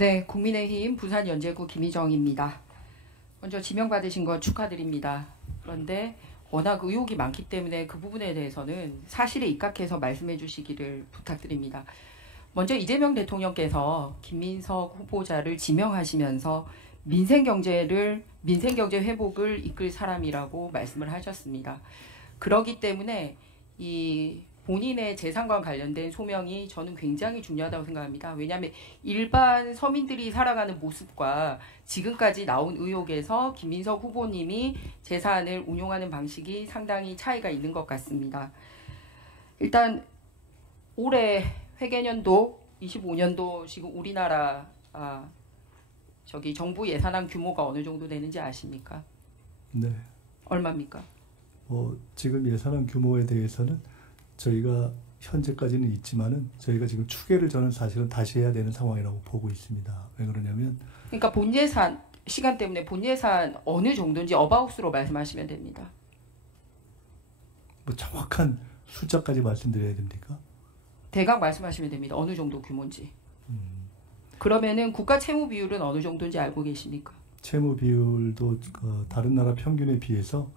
네, 국민의힘 부산연제구 김희정입니다. 먼저 지명받으신 거 축하드립니다. 그런데 워낙 의혹이 많기 때문에 그 부분에 대해서는 사실에 입각해서 말씀해 주시기를 부탁드립니다. 먼저 이재명 대통령께서 김민석 후보자를 지명하시면서 민생경제 회복을 이끌 사람이라고 말씀을 하셨습니다. 그렇기 때문에 이 본인의 재산과 관련된 소명이 저는 굉장히 중요하다고 생각합니다. 왜냐하면 일반 서민들이 살아가는 모습과 지금까지 나온 의혹에서 김민석 후보님이 재산을 운용하는 방식이 상당히 차이가 있는 것 같습니다. 일단 올해 회계년도 25년도 지금 우리나라 정부 예산안 규모가 어느 정도 되는지 아십니까? 네. 얼마입니까? 지금 예산안 규모에 대해서는 저희가 현재까지는 있지만은 저희가 지금 추계를 저는 사실은 다시 해야 되는 상황이라고 보고 있습니다. 왜 그러냐면 그러니까 본 예산 시간 때문에 본 예산 어느 정도인지 어바웃으로 말씀하시면 됩니다. 뭐 정확한 숫자까지 말씀드려야 됩니까? 대강 말씀하시면 됩니다. 어느 정도 규모인지. 그러면은 국가 채무 비율은 어느 정도인지 알고 계십니까? 채무 비율도 다른 나라 평균에 비해서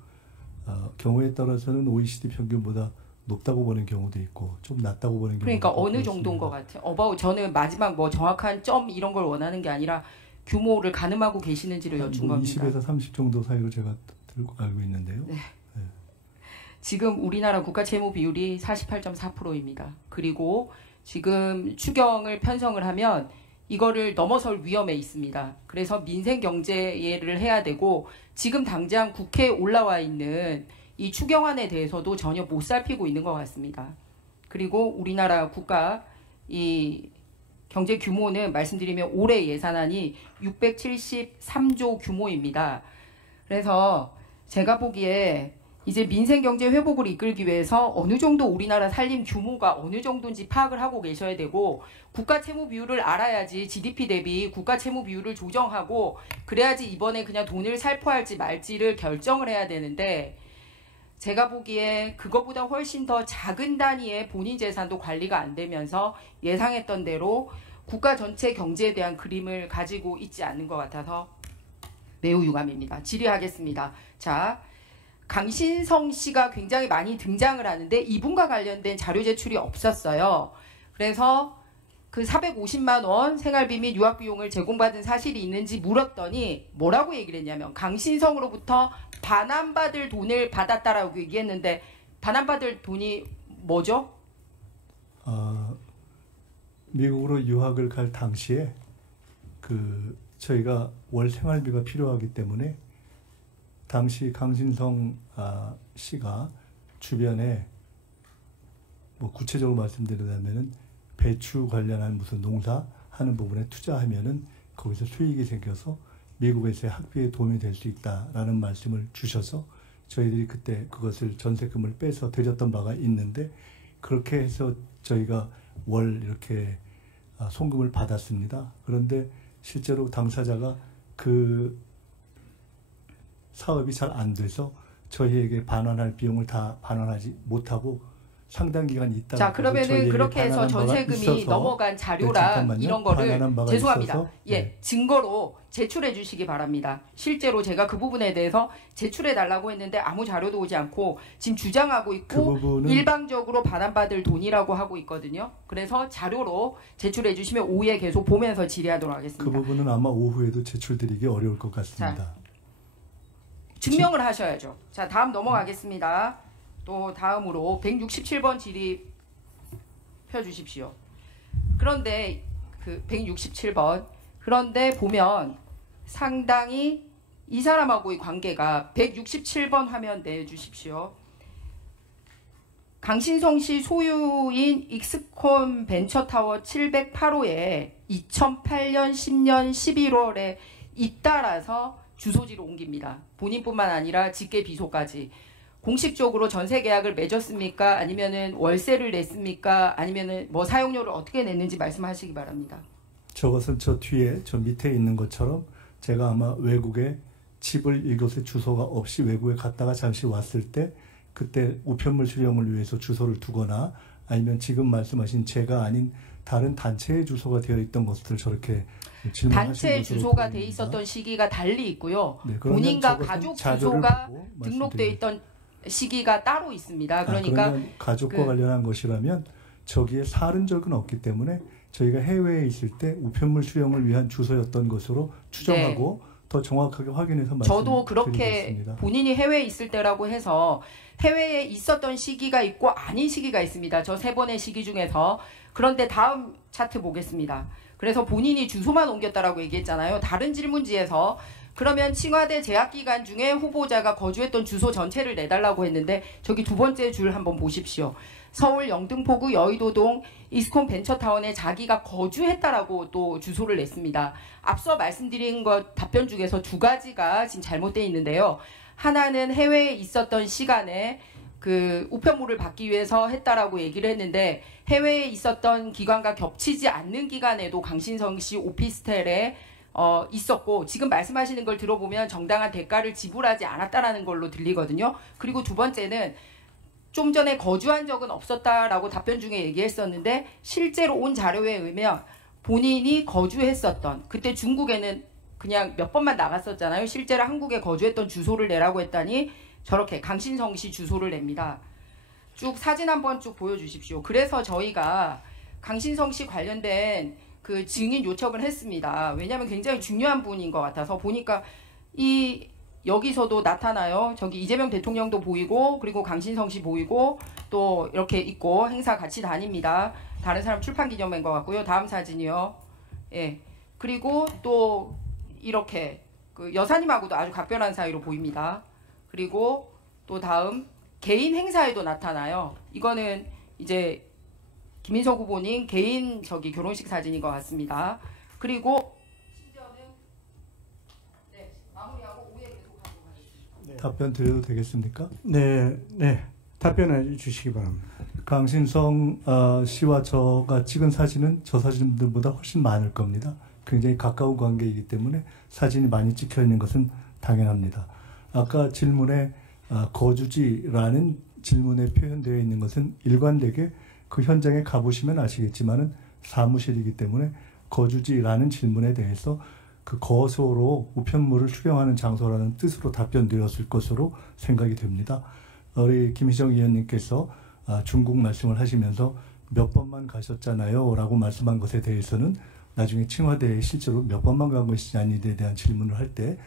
경우에 따라서는 OECD 평균보다 높다고 보는 경우도 있고 좀 낮다고 보는 경우도 그러니까 있고 어느 그렇습니다. 정도인 것 같아요. 어바웃 저는 마지막 뭐 정확한 점 이런 걸 원하는 게 아니라 규모를 가늠하고 계시는지를 여쭌 겁니다. 20에서 30 정도 사이로 제가 알고 있는데요. 네. 네. 지금 우리나라 국가 채무 비율이 48.4%입니다. 그리고 지금 추경을 편성을 하면 이거를 넘어설 위험에 있습니다. 그래서 민생 경제를 해야 되고 지금 당장 국회에 올라와 있는 이 추경안에 대해서도 전혀 못 살피고 있는 것 같습니다. 그리고 우리나라 국가 이 경제 규모는 말씀드리면 올해 예산안이 673조 규모입니다. 그래서 제가 보기에 이제 민생경제 회복을 이끌기 위해서 어느 정도 우리나라 살림 규모가 어느 정도인지 파악을 하고 계셔야 되고 국가 채무 비율을 알아야지 GDP 대비 국가 채무 비율을 조정하고 그래야지 이번에 그냥 돈을 살포할지 말지를 결정을 해야 되는데 제가 보기에 그거보다 훨씬 더 작은 단위의 본인 재산도 관리가 안 되면서 예상했던 대로 국가 전체 경제에 대한 그림을 가지고 있지 않는 것 같아서 매우 유감입니다. 질의하겠습니다. 자, 강신성 씨가 굉장히 많이 등장을 하는데 이분과 관련된 자료 제출이 없었어요. 그래서 그 450만 원 생활비 및 유학비용을 제공받은 사실이 있는지 물었더니 뭐라고 얘기를 했냐면 강신성으로부터 반환받을 돈을 받았다라고 얘기했는데 반환받을 돈이 뭐죠? 미국으로 유학을 갈 당시에 저희가 월 생활비가 필요하기 때문에 당시 강신성 씨가 주변에 뭐 구체적으로 말씀드리자면은 배추 관련한 무슨 농사 하는 부분에 투자하면은 거기서 수익이 생겨서 미국에서의 학비에 도움이 될 수 있다라는 말씀을 주셔서 저희들이 그때 그것을 전세금을 빼서 드렸던 바가 있는데 그렇게 해서 저희가 월 이렇게 송금을 받았습니다. 그런데 실제로 당사자가 그 사업이 잘 안 돼서 저희에게 반환할 비용을 다 반환하지 못하고 상당 기간 있다가 자 그러면은 그렇게 해서 전세금이 넘어간 자료랑 네, 이런 거를 죄송합니다. 있어서, 예, 증거로 제출해 주시기 바랍니다. 실제로 제가 그 부분에 대해서 제출해 달라고 했는데 아무 자료도 오지 않고 지금 주장하고 있고 그 일방적으로 반환받을 돈이라고 하고 있거든요. 그래서 자료로 제출해 주시면 오후에 계속 보면서 질의하도록 하겠습니다. 그 부분은 아마 오후에도 제출드리기 어려울 것 같습니다. 자, 증명을 하셔야죠. 자, 다음 넘어가겠습니다. 또 다음으로 167번 질의 펴주십시오. 그런데 그 167번 그런데 보면 상당히 이 사람하고의 관계가 167번 화면 내주십시오. 강신성 씨 소유인 익스콘 벤처타워 708호에 2008년 10년 11월에 잇따라서 주소지를 옮깁니다. 본인뿐만 아니라 직계 비소까지. 공식적으로 전세 계약을 맺었습니까? 아니면은 월세를 냈습니까? 아니면은 뭐 사용료를 어떻게 냈는지 말씀하시기 바랍니다. 저것은 저 뒤에 저 밑에 있는 것처럼 제가 아마 외국에 집을 이곳에 주소가 없이 외국에 갔다가 잠시 왔을 때 그때 우편물 수령을 위해서 주소를 두거나 아니면 지금 말씀하신 제가 아닌 다른 단체의 주소가 되어 있던 것을 저렇게 질문하신 단체 것으로 주소가 돼 보입니다. 있었던 시기가 달리 있고요. 네, 그러면 본인과 저것은 가족 자료를 주소가 보고 등록돼 말씀드리겠습니다. 있던 시기가 따로 있습니다. 그러니까 그러면 가족과 그- 관련한 것이라면 저기에 사른 적은 없기 때문에 저희가 해외에 있을 때 우편물 수령을 위한 주소였던 것으로 추정하고 더 정확하게 확인해서 저도 그렇게 말씀드리겠습니다. 본인이 해외에 있을 때라고 해서 해외에 있었던 시기가 있고 아닌 시기가 있습니다. 저 3번의 시기 중에서. 그런데 다음 차트 보겠습니다. 그래서 본인이 주소만 옮겼다라고 얘기했잖아요. 다른 질문지에서 그러면 칭화대 재학기간 중에 후보자가 거주했던 주소 전체를 내달라고 했는데 저기 두 번째 줄 한번 보십시오. 서울 영등포구 여의도동 이스콘 벤처타운에 자기가 거주했다라고 또 주소를 냈습니다. 앞서 말씀드린 것 답변 중에서 2가지가 지금 잘못되어 있는데요. 하나는 해외에 있었던 시간에 그 우편물을 받기 위해서 했다라고 얘기를 했는데 해외에 있었던 기간과 겹치지 않는 기간에도 강신성 씨 오피스텔에 있었고 지금 말씀하시는 걸 들어보면 정당한 대가를 지불하지 않았다라는 걸로 들리거든요. 그리고 두 번째는 좀 전에 거주한 적은 없었다라고 답변 중에 얘기했었는데 실제로 온 자료에 의하면 본인이 거주했었던 그때 중국에는 그냥 몇 번만 나갔었잖아요. 실제로 한국에 거주했던 주소를 내라고 했더니 저렇게 강신성 씨 주소를 냅니다. 쭉 사진 한번 쭉 보여주십시오. 그래서 저희가 강신성 씨 관련된 그 증인 요청을 했습니다. 왜냐하면 굉장히 중요한 분인 것 같아서 보니까 여기서도 나타나요. 저기 이재명 대통령도 보이고 그리고 강신성 씨 보이고 또 이렇게 있고 행사 같이 다닙니다. 다른 사람 출판 기념회인 것 같고요. 다음 사진이요. 예. 그리고 또 이렇게 그 여사님하고도 아주 각별한 사이로 보입니다. 그리고 또 다음 개인 행사에도 나타나요. 이거는 이제 김인석 후보님 개인 저기 결혼식 사진인 것 같습니다. 그리고 심지어는 마무리하고 오후에 계속하도록 하겠습니다. 답변 드려도 되겠습니까? 네, 답변해 주시기 바랍니다. 강신성 씨와 저가 찍은 사진은 저 사진들보다 훨씬 많을 겁니다. 굉장히 가까운 관계이기 때문에 사진이 많이 찍혀 있는 것은 당연합니다. 아까 질문에 거주지라는 질문에 표현되어 있는 것은 일관되게 그 현장에 가보시면 아시겠지만은 사무실이기 때문에 거주지라는 질문에 대해서 그 거소로 우편물을 수령하는 장소라는 뜻으로 답변되었을 것으로 생각이 됩니다. 우리 김희정 의원님께서 중국 말씀을 하시면서 몇 번만 가셨잖아요 라고 말씀한 것에 대해서는 나중에 칭화대에 실제로 몇 번만 간 것이지 아니냐에 대한 질문을 할 때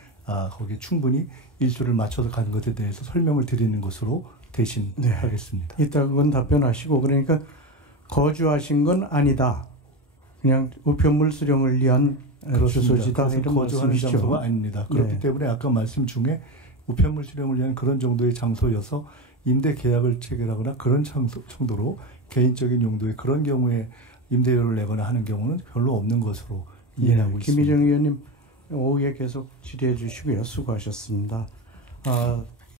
거기에 충분히 일수를 맞춰서 간 것에 대해서 설명을 드리는 것으로 대신 하겠습니다. 이따 그건 답변하시고 그러니까 거주하신 건 아니다. 그냥 우편물 수령을 위한 주소지다 이런 거주하는 말씀이시죠. 장소가 아닙니다. 그렇기 때문에 아까 말씀 중에 우편물 수령을 위한 그런 정도의 장소여서 임대 계약을 체결하거나 그런 정도로 개인적인 용도의 그런 경우에 임대료를 내거나 하는 경우는 별로 없는 것으로 이해하고 있습니다. 김희정 의원님 오후에 계속 질의해 주시고요. 수고하셨습니다.